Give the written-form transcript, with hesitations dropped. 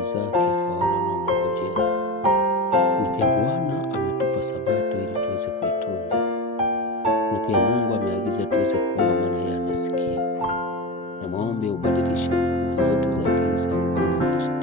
fadhili zake kwa wale wanaomngojea. Ni pia Bwana ametupa Sabato ili tuweze kuitunza. Ni pia Mungu ameagiza tuweze kuomba, maana yeye anasikia. Na maombi hubadilisha nguvu zote za giza, nguvu zote za